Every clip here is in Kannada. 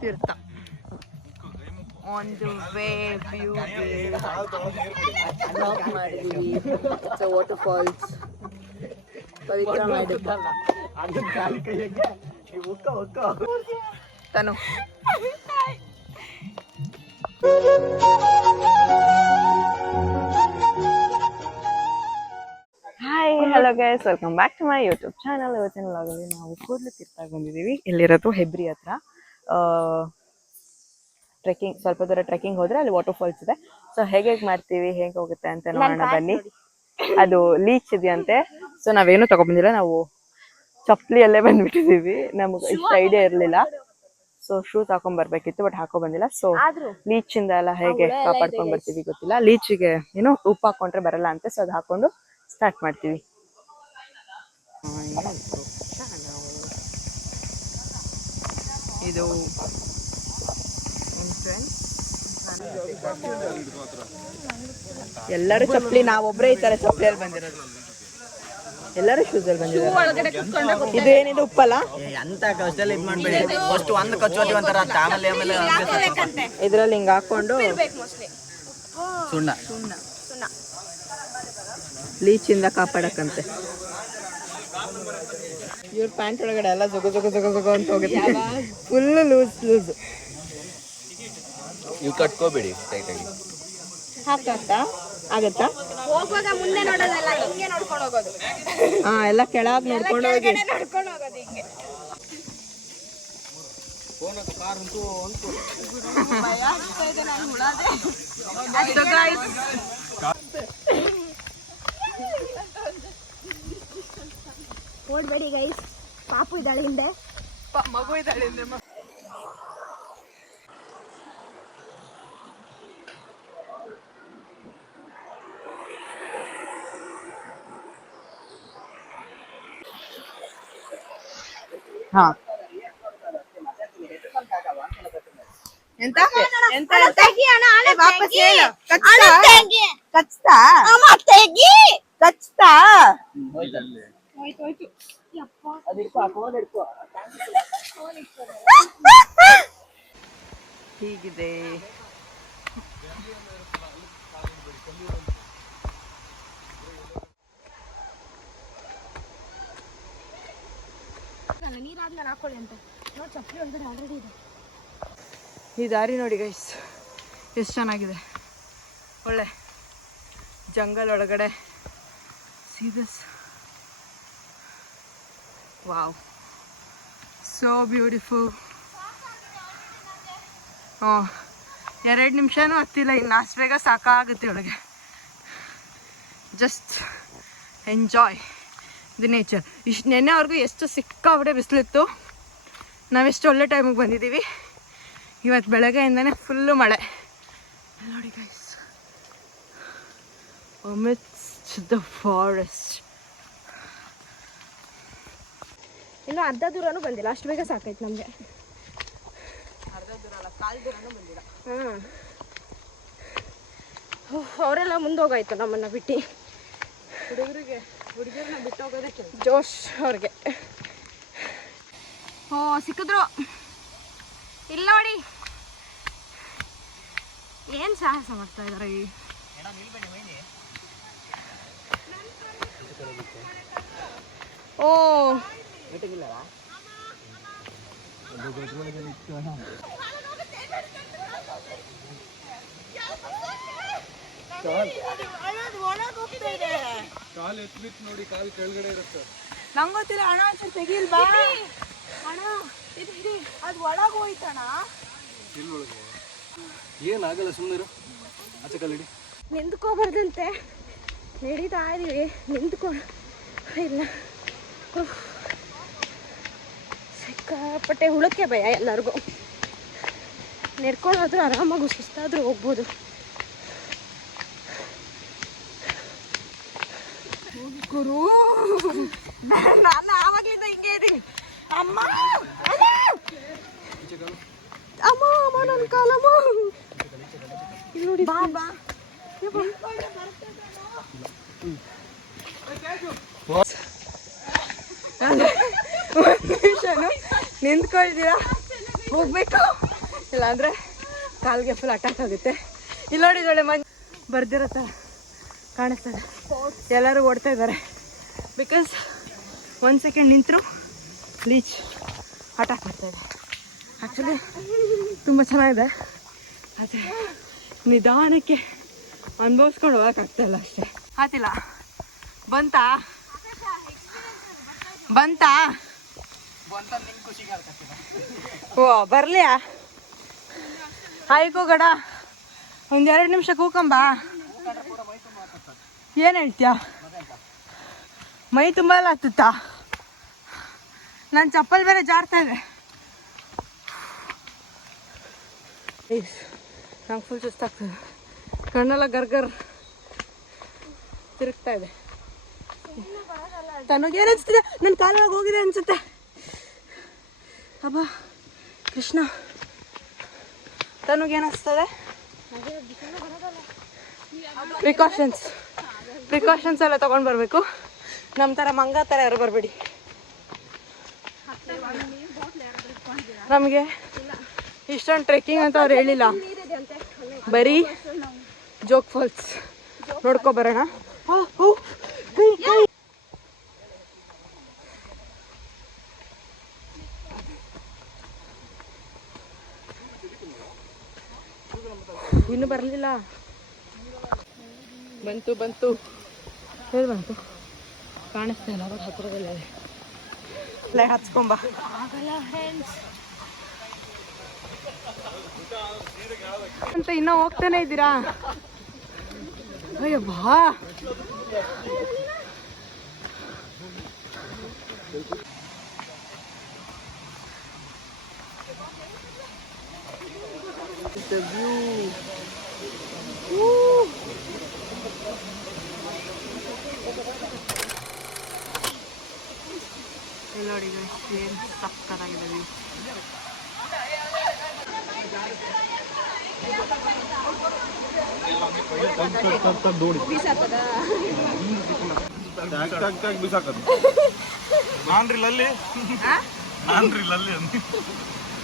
ತೀರ್ಥ ಆನ್ ದಿ ವೇ ವ್ಯೂಗೆ ಮಾಡಿದೀವಿ. ವಾಟರ್ ಫಾಲ್ಸ್ ಪವಿತ್ರ ಮಾಡಿದ್ದಲ್ಲ ತನು. Hi hello guys, welcome back to my YouTube channel. ಇವತ್ತಿನ ವ್ಲಾಗಲ್ಲಿ ನಾವು ಕೂಡಲೇ ತೀರ್ಥಕ್ಕೆ ಬಂದಿದ್ದೀವಿ. ಇಲ್ಲಿರೋದು ಹೆಬ್ರಿ ಹತ್ರ. ಟ್ರೆಕ್ಕಿಂಗ್, ಸ್ವಲ್ಪ ದೂರ ಟ್ರೆಕ್ಕಿಂಗ್ ಹೋದ್ರೆ ಅಲ್ಲಿ ವಾಟರ್ ಫಾಲ್ಸ್ ಇದೆ. ಸೊ ಹೇಗೆ ಮಾಡ್ತೀವಿ, ಹೇಗೆ ಹೋಗುತ್ತೆ ಅಂತ ನೋಡೋಣ ಬನ್ನಿ. ಅದು ಲೀಚ್ ಇದೆಯಂತೆ. ಸೊ ನಾವೇನು ತಗೊಂಡ್ಬಂದಿಲ್ಲ, ನಾವು ಚಪ್ಪಲಿಯಲ್ಲೇ ಬಂದ್ಬಿಟ್ಟಿದೀವಿ. ನಮ್ಗೆ ಇಷ್ಟು ಐಡಿಯಾ ಇರಲಿಲ್ಲ. ಸೊ ಶೂಸ್ ಹಾಕೊಂಡ್ ಬರ್ಬೇಕಿತ್ತು, ಬಟ್ ಹಾಕೋ ಬಂದಿಲ್ಲ. ಸೊ ಲೀಚ್ ಇಂದ ಎಲ್ಲ ಹೇಗೆ ಕಾಪಾಡ್ಕೊಂಡ್ ಬರ್ತೀವಿ ಗೊತ್ತಿಲ್ಲ. ಲೀಚಿಗೆ ಏನು ಉಪ್ಪು ಹಾಕೊಂಡ್ರೆ ಬರಲ್ಲ ಅಂತೆ. ಸೊ ಅದು ಹಾಕೊಂಡು ಸ್ಟಾರ್ಟ್ ಮಾಡ್ತೀವಿ. ಇದು ಎಲ್ಲರೂ ಚಪ್ಪಲಿ, ನಾವೊಬ್ರೇ ಈ ತರ ಚಪ್ಪಲಿಯಲ್ಲಿ ಬಂದಿರೋದು. ಎಲ್ಲರೂ ಶೂಸ್ ಅಲ್ಲಿ ಬಂದಿದ್ದಾರೆ. ಇದು ಏನಿದೆ ಉಪ್ಪಲ್ಲ ಇದ್ರಲ್ಲಿ ಹಿಂಗ ಹಾಕೊಂಡು ಲೀಚಿಂದ ಕಾಪಾಡಕ್ಕಂತೆ. ಇವ್ರ ಪ್ಯಾಂಟ್ ಒಳಗಡೆ ಎಲ್ಲ ಜೊಗ ಜೊಗ ಜೊಗ ಜೊಗ ಅಂತ ಹೋಗುತ್ತೆ. Full loose loose. ನೀವು ಕಟ್ಕೋಬೇಡಿ, ಟೈಟ್ ಆಗಿ ಹಾಕತ್ತಾ ಆಗತ್ತಾ? ಹೋಗುವಾಗ ಮುಂದೆ ನೋಡೋದಲ್ಲ, ಹಿಂಗೆ ನೋಡ್ಕೊಂಡು ಹೋಗೋದು. ಹಾ, ಎಲ್ಲ ಕೆಳಗೆ ನೋಡ್ಕೊಂಡು ಹೋಗಿ. ನೋಡ್ಕೊಂಡು ಹೋಗೋದು ಹಿಂಗೆ. ಓಡ್ಬೇಡಿ ಗೈಸ್, ಪಾಪು ಇದ್ದಾಳೆ ಹಿಂದೆ, ಮಗು ಇದ್ದಾಳೆ ಹಿಂದೆ. ಹಾ, ಎಂತ ಎಂತ ವಾಪಸ್ ಹೇಳು. ಕಚ್ತಾ ಕಚ್ತಾ ಹೀಗಿದೆ. ನೀರಾದ್ಮೇಲೆ ಹಾಕೊಳ್ಳಿ ಅಂತ ನೋಡಿ, ಚಪ್ಪಲಿ ಒಳಗಡೆ ಆಲ್ರೆಡಿ ಇದೆ. ಈ ದಾರಿ ನೋಡಿ ಗೈಸ್, ಎಷ್ಟು ಚೆನ್ನಾಗಿದೆ. ಒಳ್ಳೆ ಜಂಗಲ್ ಒಳಗಡೆ. See this? Wow, so beautiful. 2 ನಿಮಿಷನೂ ಹತ್ತಿಲ್ಲ, ಇನ್ನು ಅಷ್ಟು ಬೇಗ ಸಾಕಾಗುತ್ತೆ ಒಳಗೆ. Just enjoy the nature. ಇಷ್ಟು ನೆನ್ನೆವರೆಗೂ ಎಷ್ಟು ಸಿಕ್ಕಾಬಿಟ್ಟೆ ಬಿಸಿಲಿತ್ತು. ನಾವೆಷ್ಟು ಒಳ್ಳೆ ಟೈಮಿಗೆ ಬಂದಿದ್ದೀವಿ. ಇವತ್ತು ಬೆಳಗ್ಗೆಯಿಂದನೇ ಫುಲ್ಲು ಮಳೆ ನೋಡಿ ಗೈಸ್. amidst the forest. ಇನ್ನು ಅರ್ಧ ದೂರನೂ ಬಂದಿಲ್ಲ, ಅಷ್ಟು ಬೇಗ ಸಾಕೈತೆ ನಮಗೆ. ಅರ್ಧ ದೂರ ಅಲ್ಲ, ಕಾಲು ದೂರನೂ ಬಂದಿಲ್ಲ. ಅವರೆಲ್ಲ ಮುಂದೋಗಾಯ್ತು ನಮ್ಮನ್ನು ಬಿಟ್ಟು. ಹುಡುಗಿರನ್ನ ಬಿಟ್ಟು ಹೋಗೋದೇ ಜೋಶ್ ಅವ್ರಿಗೆ. ಸಿಕ್ಕಿದ್ರು ಇಲ್ಲ ನೋಡಿ, ಏನು ಸಾಹಸ ಮಾಡ್ತಾ ಇದ್ದಾರೆ. ಓ ನಂಗೆ ಗೊತ್ತಿಲ್ಲ ಅಣ್ಣ, ಒಂಚೂರು ತೆಗಿಲ್ವಾ ಅಣ್ಣ? ಅದು ಒಳಗೆ ಹೋಯ್ತಣ್ಣ. ಏನಾಗಲ್ಲ, ಸುಮ್ಮನೆ ಆಚೆ ಕಲ್ಲಿಡಿ. ನಿಂತ್ಕೋಬಾರ್ದಂತೆ, ನಡೀತಾ ಇದೀವಿ. ನಿಂತ್ಕೊ ಇಲ್ಲ, ಸಿಕ್ಕಾಪಟ್ಟೆ ಹುಳಕ್ಕೆ ಭಯ ಎಲ್ಲರಿಗೂ. ನೆಡ್ಕೊಂಡಾದ್ರೂ ಆರಾಮಾಗಿ ಸುಸ್ತಾದ್ರೂ ಹೋಗ್ಬೋದು. ಗುರು, ನಾನು ಆವಾಗ್ಲಿಂದ ಹಿಂಗೆ ಇದೀನಿ. ಅಮ್ಮ ಅಮ್ಮ ಅಮ್ಮ ನನ್ನ ಕಾಲಮ್ಮ ನೋಡಿ. ಬಾ ಬಾ ನಿಂತ್ಕೊಳ್ತೀರಾ? ಹೋಗ್ಬೇಕು, ಇಲ್ಲಾಂದರೆ ಕಾಲಿಗೆ ಫುಲ್ ಅಟ್ಯಾಕ್ ಆಗುತ್ತೆ. ಇಲ್ಲಿ ನೋಡಿ ಒಳ್ಳೆ ಮಂಜು ಬರ್ದಿರೋ ಥರ ಕಾಣಿಸ್ತದೆ. ಎಲ್ಲರೂ ಓಡ್ತಾ ಇದ್ದಾರೆ ಬಿಕಾಸ್ 1 ಸೆಕೆಂಡ್ ನಿಂತರೂ ಲೀಚ್ ಅಟ್ಯಾಕ್ ಮಾಡ್ತಾಯಿದೆ. ಆ್ಯಕ್ಚುಲಿ ತುಂಬ ಚೆನ್ನಾಗಿದೆ, ಆದರೆ ನಿಧಾನಕ್ಕೆ ಅನುಭವಿಸ್ಕೊಂಡು ಹೋಗೋಕ್ಕಾಗ್ತಾಯಿಲ್ಲ ಅಷ್ಟೇ. ಆತಿಲ್ಲ ಬಂತಾ ಓ ಬರ್ಲಿಯಾ ಆಯ್ಕೋ ಗಡ, 1-2 ನಿಮಿಷ ಕೂಕಂಬ. ಏನು ಹೇಳ್ತೀಯ? ಮೈ ತುಂಬ ಎಲ್ಲ ಹತ್ತುತ್ತಾ? ನನ್ನ ಚಪ್ಪಲ್ ಬೇರೆ ಜಾರ್ತಾ ಇದೆ. ನಂಗೆ ಫುಲ್ ಸುಸ್ತಾಗ್ತದೆ, ಕಣ್ಣೆಲ್ಲ ಗರ್ಗರ್ ತಿರುಗ್ತಾ ಇದೆ. ತನಗೇನು ಅನಿಸ್ತಿದೆ, ನನ್ನ ಕಾಲೊಳಗೆ ಹೋಗಿದೆ ಅನಿಸುತ್ತೆ. ಅಬ್ಬಾ ಕೃಷ್ಣ, ತನಗೇನಿಸ್ತದೆ? ಪ್ರಿಕಾಷನ್ಸ್ ಎಲ್ಲ ತೊಗೊಂಡು ಬರಬೇಕು. ನಮ್ಮ ಥರ ಮಂಗ ಥರ ಯಾರು ಬರಬೇಡಿ. ನಮಗೆ ಇಷ್ಟೊಂದು ಟ್ರೆಕ್ಕಿಂಗ್ ಅಂತ ಅವ್ರು ಹೇಳಿಲ್ಲ, ಬರೀ ಜೋಗ್ ಫಾಲ್ಸ್ ನೋಡ್ಕೊಬರೋಣ. ಇನ್ನೂ ಬರಲಿಲ್ಲ. ಬಂತು ಹೇಳಿ ಬಂತು, ಕಾಣಿಸ್ತಾ ಇಲ್ಲ. ಅವ್ರ ಹತ್ರದಲ್ಲೇ ಲೈ ಹಚ್ಕೊಂಬ. ಅಂತ ಇನ್ನೂ ಹೋಗ್ತಾನೆ ಇದ್ದೀರಾ? ಅಯ್ಯೋ ಬಾ. ನೋಡಿ ಏನು ಸಕ್ಕತ್ತಾಗಿದೆ ವ್ಯೂ.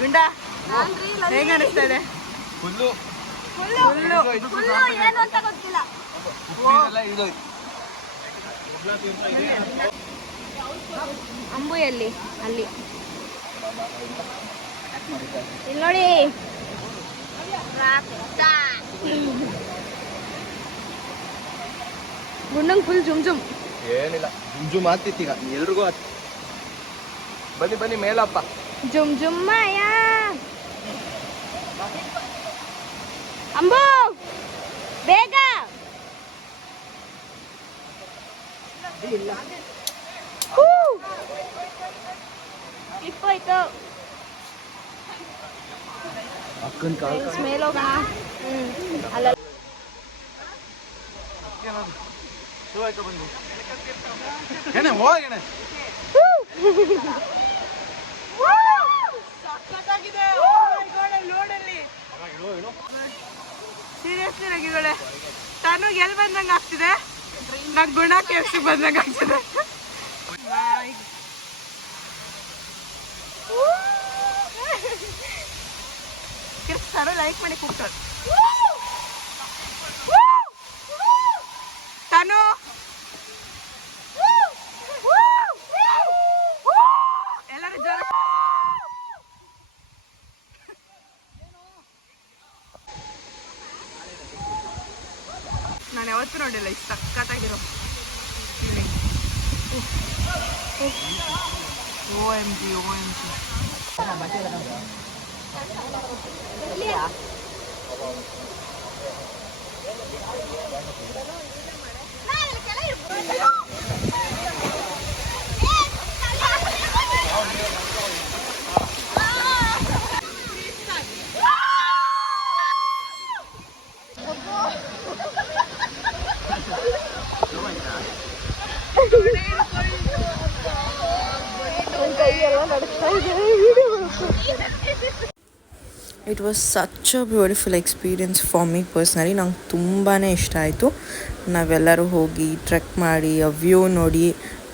ಗುಂಡ ಹೇಗೆ ಅನಿಸ್ತಾ ಇದೆ? ಅಂಬುಯಲ್ಲಿ ಅಲ್ಲಿ ಇಲ್ಲಿ ನೋಡಿ. ಗುಂಡಂಗ್ ಫುಲ್ ಜುಮ್ ಏನಿಲ್ಲ, ಜುಮ್ ಆಗ್ತಿತ್ತು. ಈಗ ಎಲ್ರಿಗೂ ಬನ್ನಿ ಮೇಲಪ್ಪ. ಜುಮ್ ಮಾಯ ಅಂಬು ಬೇಗ. ಇಪ್ಪೋಯ್ತು ಮೇಲೋಗೋಣ. ಅಲ್ಲ ಸೀರಿಯಸ್ಲಿ ನಗಿಗಳೇ, ತಾನು ಎಲ್ಲಿ ಬಂದಂಗೆ ಆಗ್ತಿದೆ, ನಂಗೆ ಗುಣ ಕೇಳಿಸಿ ಬಂದಂಗೆ ಆಗ್ತಿದೆ. ಕಿರ್ಸ್ತಾರೋ ಲೈಕ್ ಮಾಡಿ ಕೂಗ್ತಾರೆ. ತಾನು ಎಲ್ಲರೂ ಜೋರ. ನಾನು ಯಾವತ್ತೂ ನೋಡಿಲ್ಲ ಇಷ್ಟು ಸಕ್ಕತ್ತಾಗಿರೋ. OMG. It was such a beautiful experience for me personally. ನಂಗೆ ತುಂಬಾ ಇಷ್ಟ ಆಯಿತು. ನಾವೆಲ್ಲರೂ ಹೋಗಿ ಟ್ರೆಕ್ ಮಾಡಿ, ಆ ವ್ಯೂ ನೋಡಿ,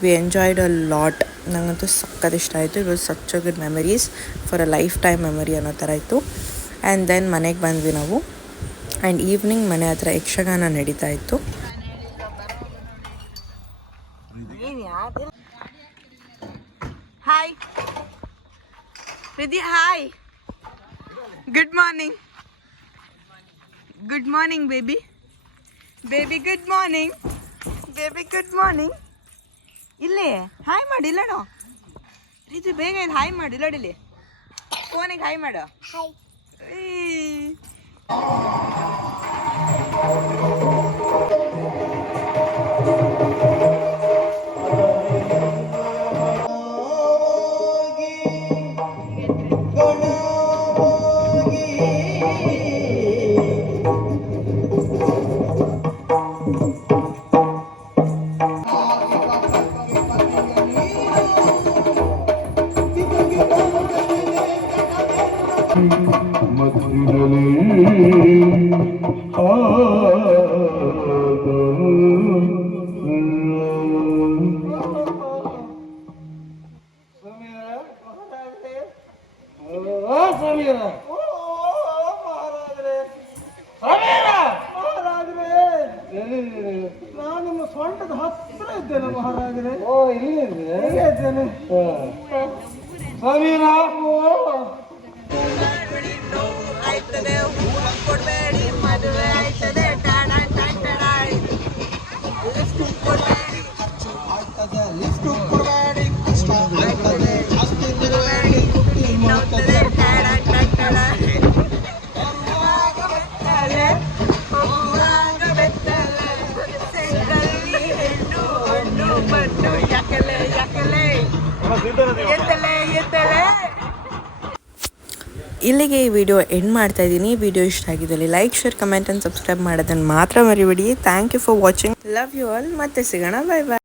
ವಿ ಎಂಜಾಯ್ಡ್ ಅ ಲಾಟ್. ನನಗಂತೂ ಸಕ್ಕತ್ ಇಷ್ಟ ಆಯಿತು. It was such a good memories for a life time memory ಅನ್ನೋ ಥರ ಇತ್ತು. ಆ್ಯಂಡ್ ದೆನ್ ಮನೆಗೆ ಬಂದ್ವಿ ನಾವು. ಆ್ಯಂಡ್ ಈವ್ನಿಂಗ್ ಮನೆ ಹತ್ರ ಯಕ್ಷಗಾನ ನಡೀತಾ ಇತ್ತು. Hi Riddhi, hi, good morning. Good morning baby. Baby good morning. Baby good morning. ಇಲ್ಲೇ ಹಾಯ್ ಮಾಡಿ ಇಲ್ಲಡೋ ರಿಧಿ, ಬೇಗ ಇಲ್ಲಿ ಹಾಯ್ ಮಾಡಿ ಇಲ್ಲಡಿಲಿ, ಫೋನಿಗೆ ಹಾಯ್ ಮಾಡು. ನಾನು ನಿಮ್ಮ ಸ್ವಂಟದ ಹತ್ರ ಇದ್ದೇನೆ ಮಹಾರಾಜರೇ. ಓ, ಇಲ್ಲಿ ಇದ್ದೇನೆ ಸಮೀರ. ಇಲ್ಲಿಗೆ ಈ ವಿಡಿಯೋ ಎಂಡ್ ಮಾಡ್ತಾ ಇದ್ದೀನಿ. ವಿಡಿಯೋ ಇಷ್ಟ ಆಗಿದ್ದಲ್ಲಿ like, share, comment and subscribe ಮಾಡೋದನ್ನು ಮಾತ್ರ ಮರಿಬೇಡಿ. Thank you for watching. Love you all. ಮತ್ತೆ ಸಿಗೋಣ. ಬೈ ಬಾಯ್.